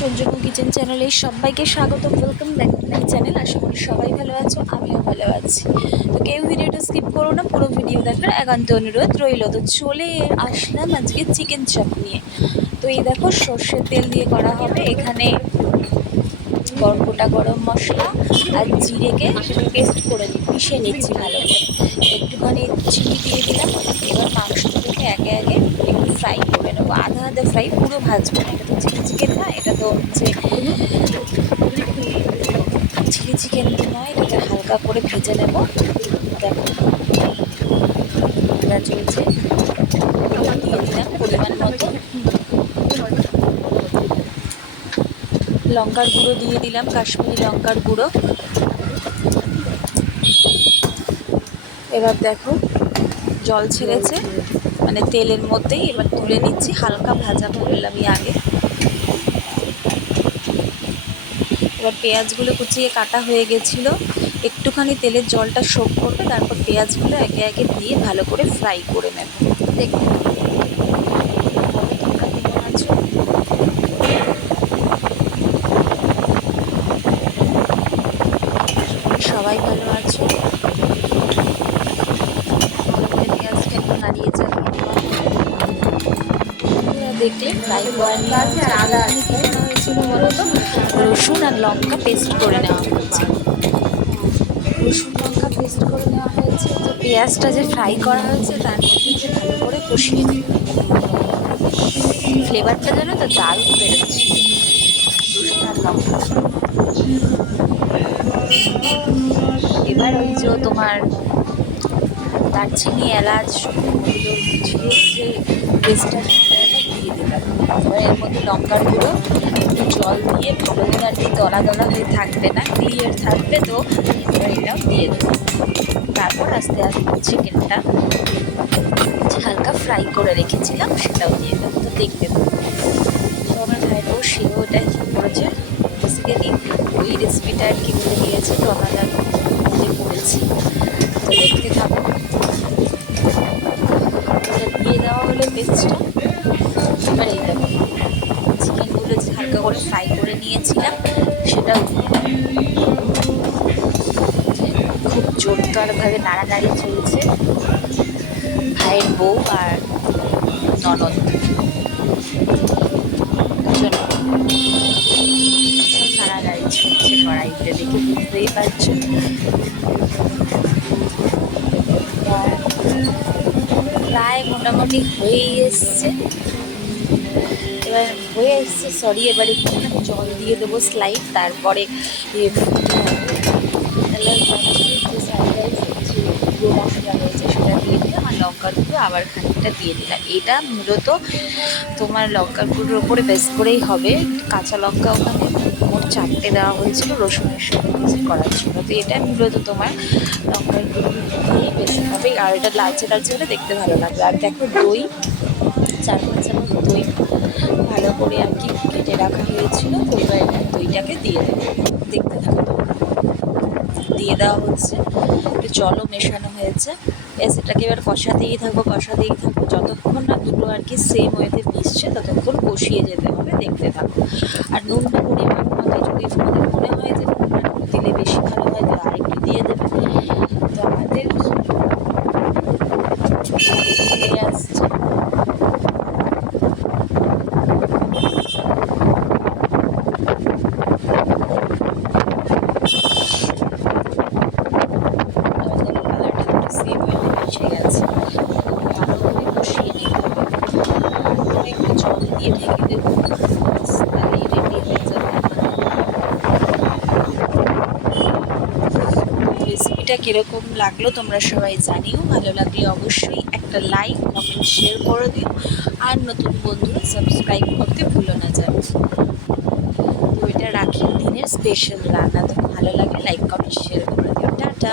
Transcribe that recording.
Sanjana kitchen চ্যানেলে সবাইকে স্বাগত। Welcome back to my channel. আশা করি সবাই ভালো আছো, আমিও ভালো আছি। তো কেউ ভিডিওটা স্কিপ করো না, পুরো ভিডিও দেখার একান্ত অনুরোধ রইল। তো চলে আসলাম আজকে চিকেন চাপ নিয়ে। তো এই দেখো, সর্ষের তেল দিয়ে করা হবে। এখানে গোটা গরম মশলা আর জিরেকে পেস্ট করে মিশিয়ে নিচ্ছি ভালো করে। একটুখানি চিনি দিয়ে দিলাম। এবার মাংসগুলোকে একে একে একটু ফ্রাই করে নেবো, আধা আধা ফ্রাই, পুরো ভাজবো না। এটা তো চিলি চিকেন না, এটা তো হচ্ছে চিলি চিকেন তো নয়, এটাকে হালকা করে ভেজে নেব। দেখো ভাজা চলছে। দিয়ে দিলাম পরিমাণ মতো লঙ্কার গুঁড়ো, দিয়ে দিলাম কাশ্মীরি লঙ্কার গুঁড়ো। এবার দেখো জল ছেড়েছে, মানে তেলের মধ্যেই এবার তুলে নিচ্ছি। হালকা ভাজা করলাম আগে। এবার পেঁয়াজগুলো কুচিয়ে কাটা হয়ে গেছিলো, একটুখানি তেলের জলটা শোক করবে, তারপর পেঁয়াজগুলো একে একে দিয়ে ভালো করে ফ্রাই করে নেব। দেখুন সবাই ভালো আছো। পেঁয়াজটা একটু নাড়িয়ে চালিয়ে দেখলে ফ্রাই করে নেওয়া হয়েছিল বলতো রসুন আর লঙ্কা পেস্ট করে নেওয়া হয়েছে। রসুন লঙ্কা পেস্ট করে নেওয়া হয়েছে। তো পেঁয়াজটা যে ফ্রাই করা হয়েছে তার মধ্যে ভালো করে কষিয়ে নেব। ফ্লেভারটা যেন তো দারুণ বেরোচ্ছে রসুন আর লঙ্কা। এবার ওই যে তোমার দারচিনি, এলাচ, ওগুলো ঝিয়ে যে পেস্টটা দিয়ে দিলাম। এবার এর মধ্যে লঙ্কার গুঁড়ো, একটু জল দিয়ে ভালো করে আর কি দলা দলা হয়ে থাকবে না, ক্লিয়ার থাকবে। তো এবার এটাও দিয়ে দেবো। তারপর আস্তে আস্তে চিকেনটা হালকা ফ্রাই করে রেখেছিলাম সেটাও দিয়ে দেবো। তো দেখতে দেবো। তো আমার ভাইটাও সেও ওটাই করেছে। বেসিক্যালি ওই রেসিপিটা আর কি বলে দিয়েছে, তো আমরা মধ্যে করেছি। তো দেখতে থাকো। দিয়ে দেওয়া হলো পেস্টটা। এবার এই দেখো চিকেনগুলো যে হালকা করে ফ্রাই করে নিয়েছিলাম সেটাও দিয়ে দেবো। খুব জোরদারভাবে নাড়ানাড়ি চলছে ভাইয়ের বউ আর ননদ নাড়ানাড়ি চলছে কড়াইতে, দেখে বুঝতেই পারছো। প্রায় মোটামুটি হয়েই এসছে। এবার হয়ে এসছে, সরি। এবার একটুখানি জল দিয়ে দেবো স্লাইড, তারপরে মশলা হয়েছে সেটা দিয়ে দিলাম, আর লঙ্কার গুঁড়ো আবার খানিকটা দিয়ে দিলাম। এটা মূলত তোমার লঙ্কার গুঁড়োর ওপরে বেস করেই হবে। কাঁচা লঙ্কা ওখানে মোট 4টে দেওয়া হয়েছিল রসুনের সাথে মিক্স করার জন্য। তো এটা মূলত তোমার লঙ্কার গুঁড়ো দিয়ে বেশি হবে, আর এটা লালচে লালচে হলে দেখতে ভালো লাগবে। আর দেখো দই, 4-5 চামচ দই ভালো করে আর কি কেটে রাখা হয়েছিল। তো এবার দইটাকে দিয়ে দেবো। দেখতে থাকো। দিয়ে দেওয়া হচ্ছে, একটু জলও মেশানো হয়েছে। এটাকে এবার কষাতেই থাকো যতক্ষণ না দুটো আর কি সেম ওয়েতে মিশছে ততক্ষণ কষিয়ে যেতে হবে। দেখতে থাকো। আর নুনটা পরিমাণ মতো, যদি তোমাদের মনে হয় যে নুনটা দিলে বেশি ভালো হয় তো আরেকটু দিয়ে দেবে। তো আমাদের হয়ে আসছে। মিশে গেছে, ভালোভাবে কষিয়ে নিতে হবে। একটু জল দিয়ে ঢেকে দেবো, তাহলেই রেডি হয়ে যাবে। রেসিপিটা কীরকম লাগলো তোমরা সবাই জানিও। ভালো লাগলে অবশ্যই একটা লাইক, কমেন্ট, শেয়ার করে দিও। আর নতুন বন্ধুরা সাবস্ক্রাইব করতে ভুলো না যেন। তো এটা রাখির দিনের স্পেশাল রান্না। তো ভালো লাগে লাইক, কমেন্ট, শেয়ার করে দিও। টাটা।